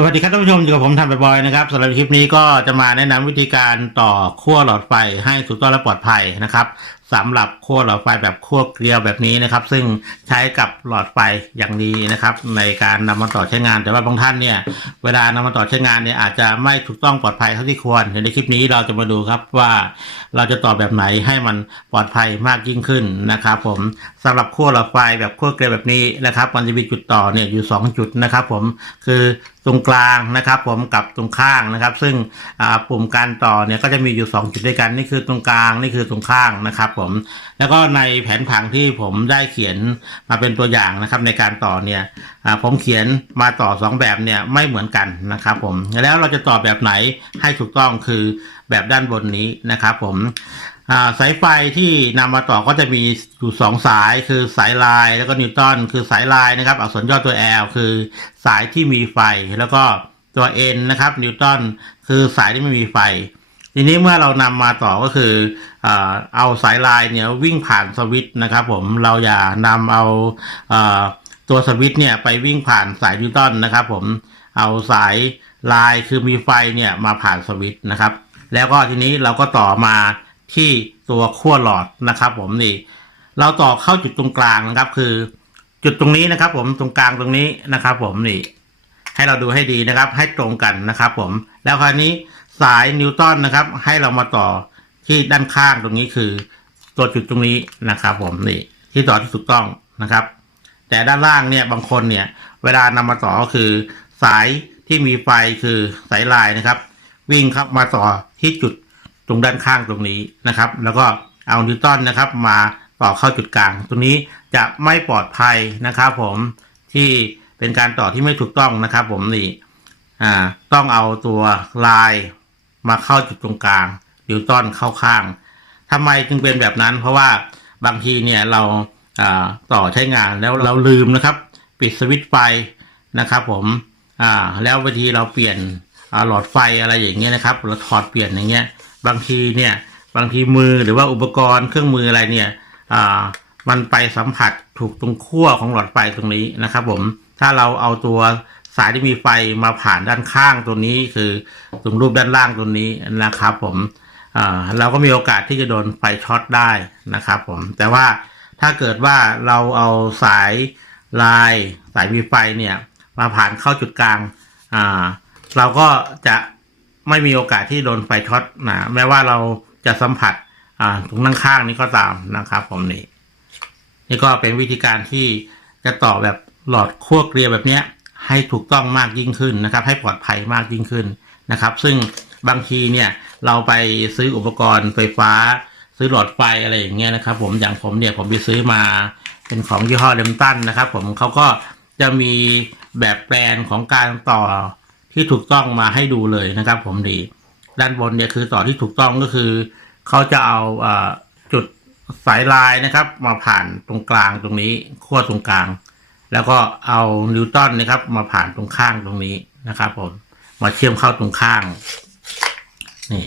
สวัสดีครับท่านผู้ชมอยู่กับผมทันบอยนะครับสำหรับคลิปนี้ก็จะมาแนะนำวิธีการต่อขั้วหลอดไฟให้ถูกต้องและปลอดภัยนะครับ สำหรับขั้วหลอดไฟแบบขั้วเกลียวแบบนี้นะครับ ซึ่งใช้กับหลอดไฟอย่างนี้นะครับ ในการนำมาต่อใช้งาน แต่ว่าบางท่านเนี่ยเวลานำมาต่อใช้งานเนี่ยอาจจะไม่ถูกต้องปลอดภัยเท่าที่ควรในคลิปนี้เราจะมาดูครับว่าเราจะต่อแบบไหนให้มันปลอดภัยมากยิ่งขึ้นนะครับผมสำหรับขั้วหลอดไฟแบบขั้วเกลียวแบบนี้นะครับมันจะมีจุดต่อเนี่ยอยู่สองจุดนะครับ ผมคือตรงกลางนะครับ ผมกับตรงข้างนะครับ ซึ่งปุ่มการต่อเนี่ยก็จะมีอยู่ 2 จุดด้วยกันนี่คือตรงกลางนี่คือตรงข้างนะครับผม แล้วก็ในแผนผังที่ผมได้เขียนมาเป็นตัวอย่างนะครับ ในการต่อเนี่ยผมเขียนมาต่อ 2 แบบเนี่ยไม่เหมือนกันนะครับผมแล้วเราจะต่อแบบไหนให้ถูกต้องคือแบบด้านบนนี้นะครับผมสายไฟที่นำมาต่อก็จะมีอยู่สองสายคือสายลายแล้วก็นิวตันคือสายลายนะครับ อักษรย่อตัว L คือสายที่มีไฟแล้วก็ตัว N นะครับนิวตันคือสายที่ไม่มีไฟ ทีนี้เมื่อเรานำมาต่อก็คือเอาสายลายเนี่ยวิ่งผ่านสวิตนะครับผมเราอย่านำเอาอ่าตัวสวิตเนี่ยไปวิ่งผ่านสายนิวตันนะครับผมเอาสายลายคือมีไฟเนี่ยมาผ่านสวิตนะครับ แล้วก็ทีนี้เราก็ต่อมาที่ตัวขั้วหลอดนะครับ ผมนี่เราต่อเข้าจุดตรงกลางนะครับ คือ จุดตรงนี้นะครับ ผมตรงกลางตรงนี้นะครับ ผมนี่ให้เราดูให้ดีนะครับ ให้ตรงกันนะครับ ผมแล้วคราวนี้สายนิวตันนะครับ ให้เรามาต่อ ที่ด้านข้างตรงนี้คือตัวจุดตรงนี้นะครับ ผมนี่ที่ต่อที่ถูกต้องนะครับ แต่ด้านล่างเนี่ยบางคนเนี่ย เวลานำมาต่อก็คือ สายที่มีไฟคือสายลายนะครับ วิ่งเข้ามาต่อที่จุดตรงด้านข้างตรงนี้นะครับ แล้วก็เอานิวตันนะครับ มาต่อเข้าจุดกลาง ตรงนี้จะไม่ปลอดภัยนะครับผมที่เป็นการต่อที่ไม่ถูกต้องนะครับ ผมนี่อ่าต้องเอาตัวลายมาเข้าจุดตรงกลาง นิวตันเข้าข้างทำไมจึงเป็นแบบนั้น เพราะว่าบางทีเนี่ยเราต่อใช้งานแล้วเราลืมนะครับ ปิดสวิตช์ไฟนะครับ ผมแล้วบางทีเราเปลี่ยนหลอดไฟอะไรอย่างเงี้ยนะครับเราถอดเปลี่ยนอย่างเงี้ย บางทีเนี่ยบางทีมือหรือว่าอุปกรณ์เครื่องมืออะไรเนี่ยมันไปสัมผัสถูกตรงขั้วของหลอดไฟตรงนี้นะครับ ผมถ้าเราเอาตัวสายที่มีไฟมาผ่านด้านข้างตัวนี้คือตรงรูปด้านล่างตัวนี้นะครับ ผม เราก็มีโอกาสที่จะโดนไฟช็อตได้นะครับผมแต่ว่าถ้าเกิดว่าเราเอาสายลายสายมีไฟเนี่ยมาผ่านเข้าจุดกลางอ่าเราก็จะไม่มีโอกาสที่โดนไฟช็อตนะแม้ว่าเราจะสัมผัสอ่าตรงด้านข้างนี้ก็ตามนะครับผมนี่นี่ก็เป็นวิธีการที่จะต่อแบบหลอดขั้วเกลียวแบบเนี้ยให้ถูกต้องมากยิ่งขึ้นนะครับ ให้ปลอดภัยมากยิ่งขึ้นนะครับ ซึ่งบางทีเนี่ย เราไปซื้ออุปกรณ์ไฟฟ้า ซื้อหลอดไฟอะไรอย่างเงี้ยนะครับ ผมอย่างผมเนี่ยผมไปซื้อมาเป็นของยี่ห้อเลมตันนะครับ ผมเขาก็จะมีแบบแปลนของการต่อที่ถูกต้องมาให้ดูเลยนะครับ ผมดีด้านบนเนี่ยคือต่อที่ถูกต้องก็คือเขาจะเอาอ่าจุดสายลายนะครับ มาผ่านตรงกลางตรงนี้ขั้วตรงกลาง แล้วก็เอานิวตันนะครับ มาผ่านตรงข้างตรงนี้นะครับ ผมมาเชื่อมเข้าตรงข้าง นี่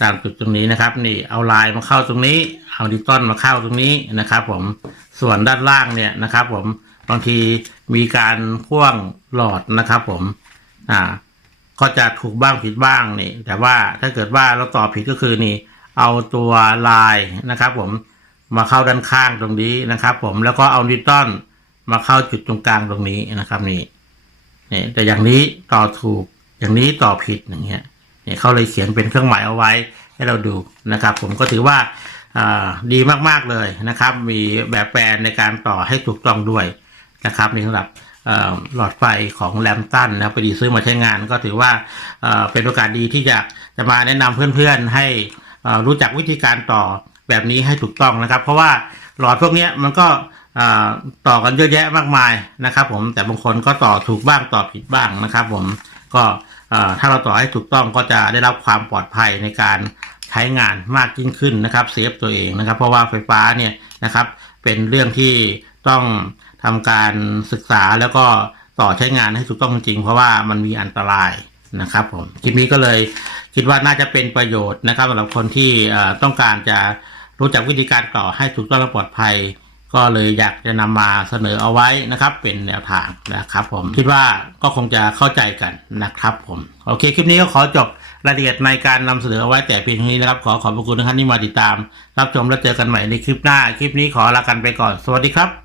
ตามจุดตรงนี้นะครับ นี่เอาลายมาเข้าตรงนี้ เอานิวตันมาเข้าตรงนี้นะครับ ผมส่วนด้านล่างเนี่ยนะครับ ผมบางทีมีการพ่วงหลอดนะครับ ผม อ่า ก็จะถูกบ้างผิดบ้างนี่ แต่ว่าถ้าเกิดว่าเราตอบผิดก็คือนี่ เอาตัวลายนะครับ ผมมาเข้าด้านข้างตรงนี้นะครับ ผมแล้วก็เอานิวตันมาเข้าจุดตรงกลางตรงนี้นะครับ นี่นี่แต่อย่างนี้ต่อถูกอย่างนี้ต่อผิดอย่างเงี้ย เนี่ยเขาเลยเขียนเป็นเครื่องหมายเอาไว้ให้เราดูนะครับ ผมก็ถือว่าอ่าดีมากๆเลยนะครับ มีแบบแปลนในการต่อให้ถูกต้องด้วยนะครับในสำหรับหลอดไฟของแลมตันนะครับพอดีซื้อมาใช้งานก็ถือว่าเป็นโอกาสดีที่จะจะมาแนะนำเพื่อนๆให้รู้จักวิธีการต่อแบบนี้ให้ถูกต้องนะครับ เพราะว่าหลอดพวกนี้มันก็ต่อกันเยอะแยะมากมายนะครับ ผมแต่บางคนก็ต่อถูกบ้างต่อผิดบ้างนะครับ ผมก็ ถ้าเราต่อให้ถูกต้องก็จะได้รับความปลอดภัยในการใช้งานมากยิ่งขึ้นนะครับเซฟตัวเองนะครับ เพราะว่าไฟฟ้าเนี่ยนะครับเป็นเรื่องที่ต้องทำการศึกษาแล้วก็ต่อใช้งานให้ถูกต้องจริง เพราะว่ามันมีอันตรายนะครับผมคลิปนี้ก็เลยคิดว่าน่าจะเป็นประโยชน์นะครับสำหรับคนที่ต้องการจะรู้จักวิธีการต่อให้ถูกต้องและปลอดภัย ก็เลยอยากจะนำมาเสนอเอาไว้นะครับ เป็นแนวทางนะครับผมคิดว่าก็คงจะเข้าใจกันนะครับผมโอเคคลิปนี้ก็ขอจบรายละเอียดในการนำเสนอเอาไว้แต่เพียงเท่านี้นะครับ ขอขอบพระคุณทุกท่านที่มาติดตาม รับชมและเจอกันใหม่ในคลิปหน้า คลิปนี้ขอลากันไปก่อนสวัสดีครับ